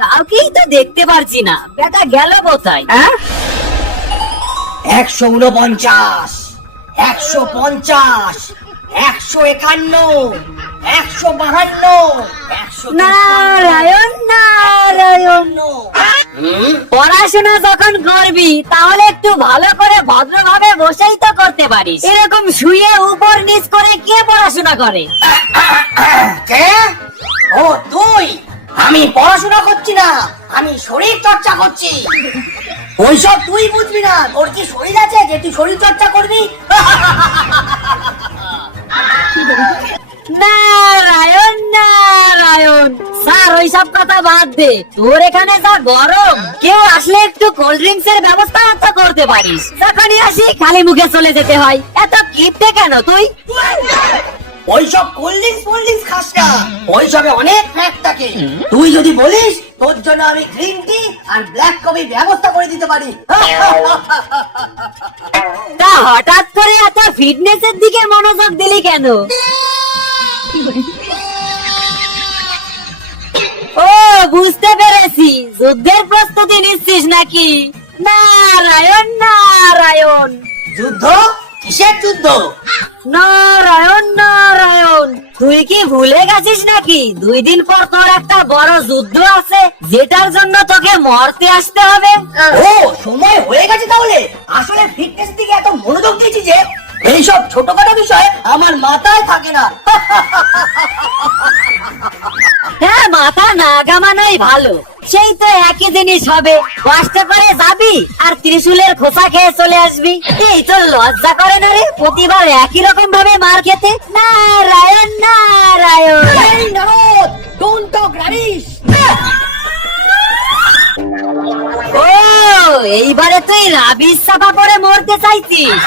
কাউকেই তো দেখতে পারছি না, বেটা গেল কোথায়? 149, 150, 151, 152, নারায়ণ নারায়ণ। পড়াশোনা যখন করবি তাহলে একটু ভালো করে ভদ্রভাবে বসেই তো করতে পারিস। এরকম শুয়ে উপর নিচ করে কে পড়াশোনা করে? কে? ও তুই? আমি পড়াশোনা করছি না, আমি শরীর চর্চা করছি। ওইসব তুই বুঝবি না, তোর কি শরীর আছে যে তুই শরীর চর্চা করবি? নারায়ণ নারায়ণ। স্যার ওইসব কথা বাদ দে, তোর এখানে যা গরম, কেউ আসলে একটু কোল্ড ড্রিঙ্কস এর ব্যবস্থা তো করতে পারিস। যখনই আসি খালি মুখে চলে যেতে হয়, এত কিপটে কেন তুই? ওইসব কোল্ড ড্রিঙ্কস খাস না, ওইসবে অনেক ফ্যাট থাকে। তুই যদি বলিস তোর জন্য আমি গ্রিন টি আর ব্ল্যাক কফি ব্যবস্থা করে দিতে পারি। তা হঠাৎ করে এত ফিটনেস এর দিকে মনোযোগ দিলি কেন? ও বুঝতে পেরেছি, যুদ্ধের প্রস্তুতি নিচ্ছিস নাকি? নারায়ণ নারায়ণ। যুদ্ধ? কিসের যুদ্ধ? নারায়ণ নারায়ণ। তুই কি ভুলে গেছিস নাকি 2 দিন পর তোর একটা বড় যুদ্ধ আছে, যেটার জন্য তোকে মরতে আসতে হবে? ও সময় হয়ে গেছে তাহলে। আসলে ফিটনেস দিকে এত মনোযোগ দিয়েছি যে এইসব ছোটখাটো বিষয় আমার মাথায় থাকে না। হ্যাঁ, মাথা না ঘামানোই ভালো। সেই তো একই জিনিস হবে, কষ্টে করে যাবি আর ত্রিশূলের খোসা খেয়ে চলে আসবি। এই তো লজ্জা করে না রে প্রতিবার একই রকম ভাবে মার খেতে? নারায়ণ নারায়ণ। এই নারদ, don't talk rubbish! ও এইবারে তুই রাবিশ চাপা পড়ে মরতে চাইছিস?